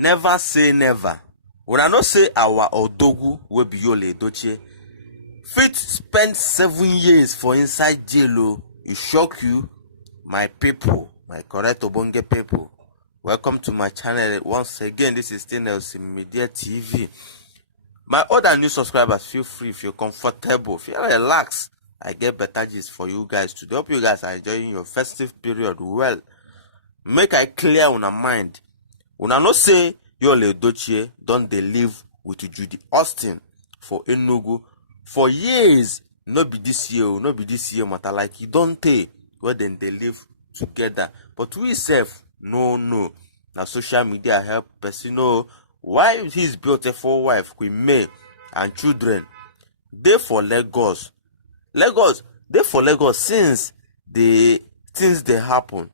never say never. When I know say our odogu will be YUL EDOCHIE fit spend 7 years for inside jail. It shock you, my people, my correct Obonge people. Welcome to my channel once again. This is still Nelson Media TV. My other new subscribers, feel free, if you're comfortable, feel relaxed. I get better gist for you guys to help you guys are enjoying your festive period well. Make I clear una mind. Una no say YUL EDOCHIE don dey live with Judy Austin for Enugu for years. No be this year matter, like e don tey where dem dey live together. But we sef no. Na social media help person know why his beautiful wife Queen May and children dey for Lagos. Dey for Lagos since the things dey happen.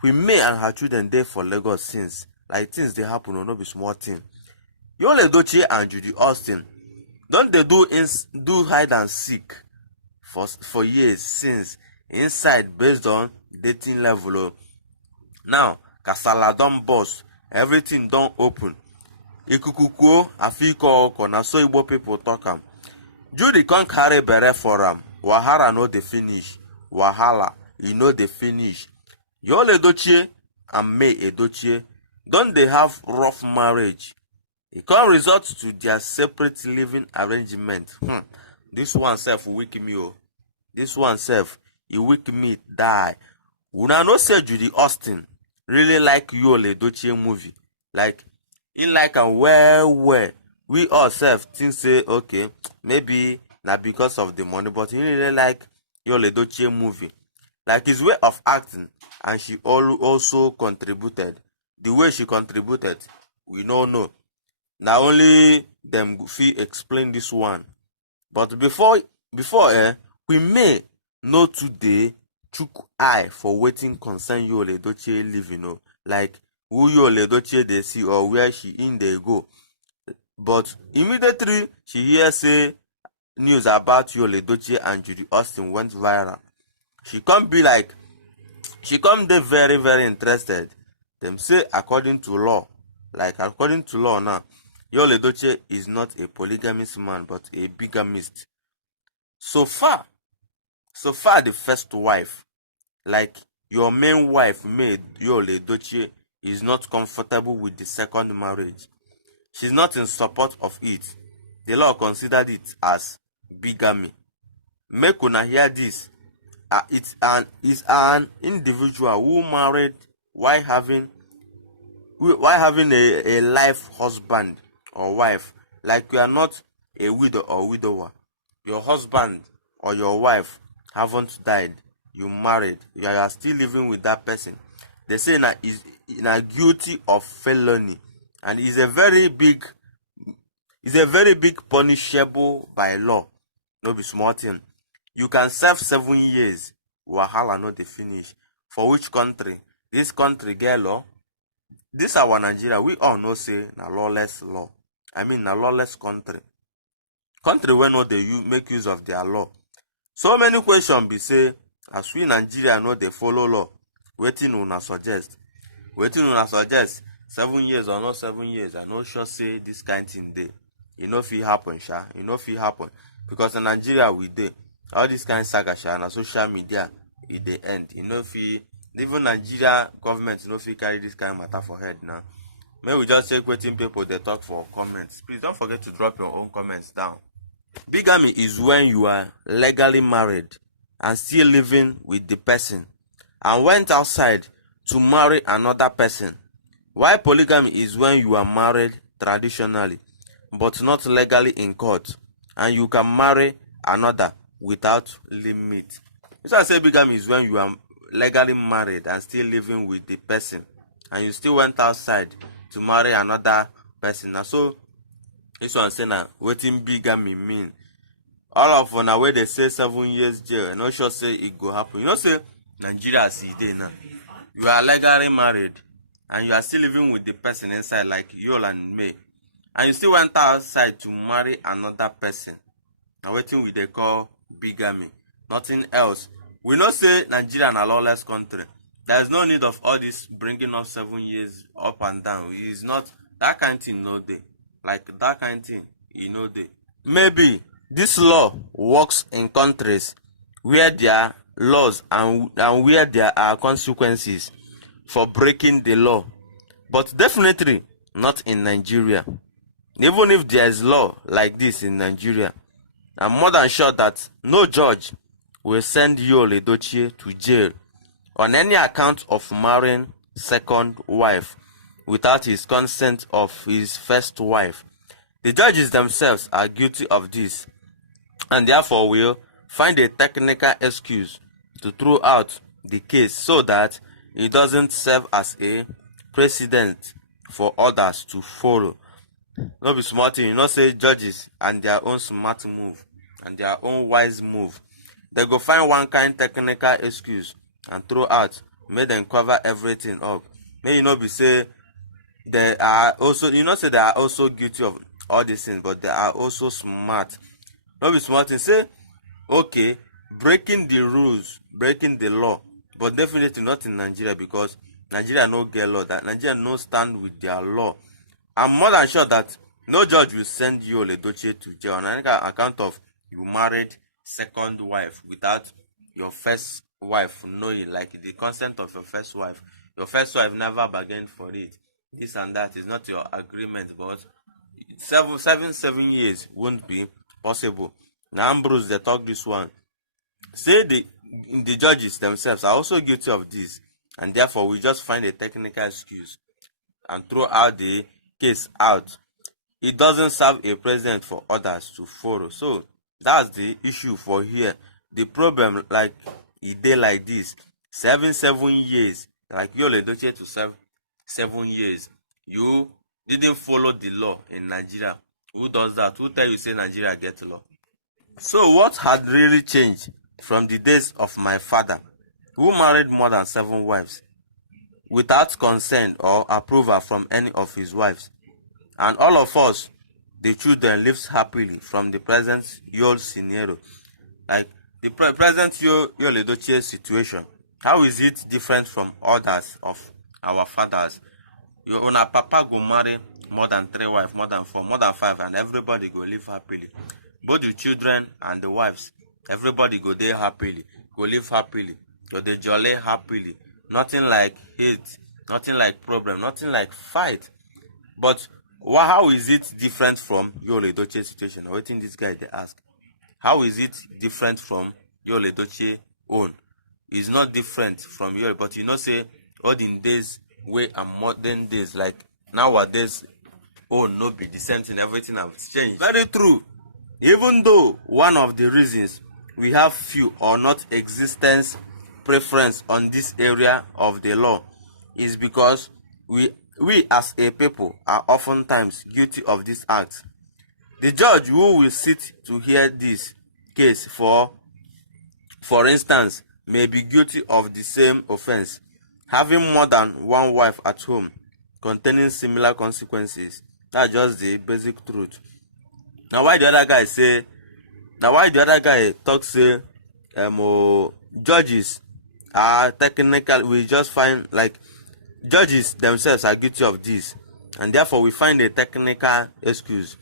Queen May and her children dey for Lagos since things dey happen, no be small thing. YUL EDOCHIE and Judy Austin don dey do hide and seek for years since inside based on dating level. Now kasala don burst, everything don open. Ikukukuo afiko oko, na so Igbo people talk am. Judy come carry bere for am. Wahala no dey finish. E no dey finish. YUL EDOCHIE and May EDOCHIE don dey have rough marriage. E come result to their separate living arrangement. This one sef weak me o. This one sef e weak me die. Una know say Judy Austin really like YUL EDOCHIE movie. He like am well. We all sef think say okay, maybe na because of the money, but he really like YUL EDOCHIE movie. Like his way of acting, and she also contributed. The way she contributed, we no know. Na only them fit explain this one. But before Queen May no today chook eye for wetin concern YUL EDOCHIE living, like who YUL EDOCHIE dey see or where she in dey go. But immediately she hear say news about YUL EDOCHIE and Judy Austin went viral, she come dey very, very interested. Them say according to law now, YUL EDOCHIE is not a polygamist man but a bigamist. So far the first wife, like your main wife May YUL EDOCHIE, is not comfortable with the second marriage. She's not in support of it. The law considered it as bigamy. Make una hear this. It's an individual who married while having a life husband or wife. Like you are not a widow or widower. Your husband or your wife haven't died. You married. You are still living with that person. They say na guilty of felony, and is a very big punishable by law. No be small thing. You can serve 7 years. Wahala no dey finish. For which country? This country get law. This our Nigeria. We all know say na lawless law. Na lawless country. Country wey no dey make use of their law. So many questions be say, as we Nigeria no dey follow law, wetin una suggest? 7 years or not 7 years? I no sure say this kind thing dey. E no fit happen, sha. E no fit happen because in Nigeria we dey. All this kind saga na social media e dey end. E no fit, even Nigeria government no fit carry this kind matter for head now. May we just check wetin people dey talk for comments. Please don't forget to drop your own comments down. Bigamy is when you are legally married and still living with the person and went outside to marry another person. While polygamy is when you are married traditionally but not legally in court, and you can marry another without limit. So I say bigamy is when you are legally married and still living with the person, and you still went outside to marry another person. Now so this one say na wetin bigamy mean. All of una wey dey say 7 years jail, I no sure say it go happen. You know say Nigeria as e dey now, you are legally married and you are still living with the person inside, like YUL and May, and you still went outside to marry another person. Now wetin we dey call bigamy, nothing else. We know say Nigeria na lawless country, There's no need of all this bringing up 7 years up and down. It's not that kind of thing, no day. Like that kind of thing, no day. Maybe this law works in countries where there are laws and where there are consequences for breaking the law, but definitely not in Nigeria. Even if there is law like this in Nigeria, I'm more than sure that no judge will send YUL EDOCHIE to jail on any account of marrying second wife without his consent of his first wife. The judges themselves are guilty of this, and therefore will find a technical excuse to throw out the case so that it doesn't serve as a precedent for others to follow. No be small thing, say judges and their own smart move and their own wise move. They go find one kind technical excuse and throw out, make them cover everything up. May be say they are also, say they are also guilty of all these things, but they are also smart. No be small thing, say okay, breaking the rules, breaking the law, but definitely not in Nigeria, because Nigeria no get law, that Nigeria no stand with their law. I'm more than sure that no judge will send YUL EDOCHIE to jail on any account of you married second wife without your first wife knowing, like the consent of your first wife. Your first wife never bargained for it. This and that is not your agreement, but 7 years won't be possible. Now Ambrose, they talk this one. Say the judges themselves are also guilty of this, and therefore we just find a technical excuse and throw out the case out. It doesn't serve a precedent for others to follow. So that's the issue for here. The problem, like a day like this, 7 years, like YUL EDOCHIE to serve 7 years. You didn't follow the law in Nigeria. Who does that? Who tell you say Nigeria gets law? So what had really changed from the days of my father, who married more than 7 wives without consent or approval from any of his wives, and all of us, the children, lives happily from the present YUL scenario? Like the present YUL EDOCHIE situation, how is it different from others of our fathers? Your own papa go marry more than 3 wives, more than 4, more than 5, and everybody go live happily. Both the children and the wives, everybody go there happily, go live happily, go dey jolly happily. Nothing like hate, nothing like problem, nothing like fight. But how is it different from YUL EDOCHIE situation? Or wetin this guy they ask? How is it different from YUL EDOCHIE own? It's not different from YUL, but say olden days way and modern days, like nowadays, no be the same thing. Everything has changed. Very true. Even though one of the reasons we have few or not existence preference on this area of the law is because we as a people are oftentimes guilty of this act. The judge who will sit to hear this case, for instance, may be guilty of the same offense, having more than one wife at home, containing similar consequences. That's just the basic truth. Now why the other guy talk say judges are technical, we just find like judges themselves are guilty of this, and therefore we find a technical excuse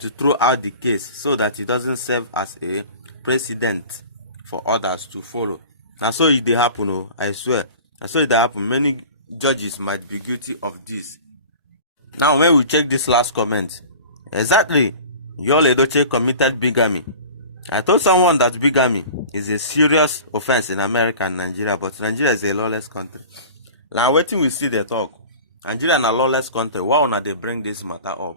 to throw out the case so that it doesn't serve as a precedent for others to follow. And so it dey happen, I swear. And so it dey happen. Many judges might be guilty of this. Now when we check this last comment, exactly, YUL EDOCHIE committed bigamy. I told someone that bigamy is a serious offense in America and Nigeria, but Nigeria is a lawless country. Now waiting we see the talk. Nigeria is a lawless country. Why not they bring this matter up?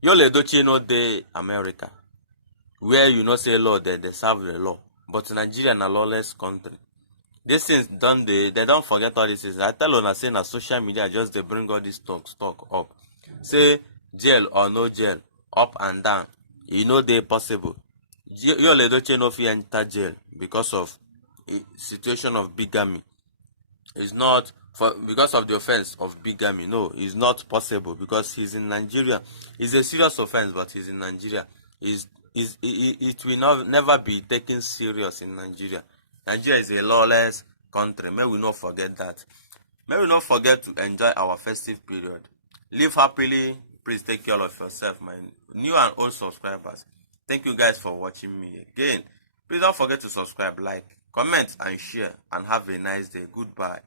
YUL EDOCHIE no dey America, where say law, they serve the law. But Nigeria is a lawless country. These things they don't forget all this things. I tell una say na social media just they bring all this talk up. Say jail or no jail, up and down. They possible. YUL EDOCHIE no fit enter jail because of a situation of bigamy. It's not because of the offense of bigamy. No, it's not possible because he's in Nigeria. It's a serious offense, but he's in Nigeria. It will never be taken serious in Nigeria. Nigeria is a lawless country. May we not forget that. May we not forget to enjoy our festive period. Live happily. Please take care of yourself, my new and old subscribers. Thank you guys for watching me again. Please don't forget to subscribe, like, comment, and share. And have a nice day. Goodbye.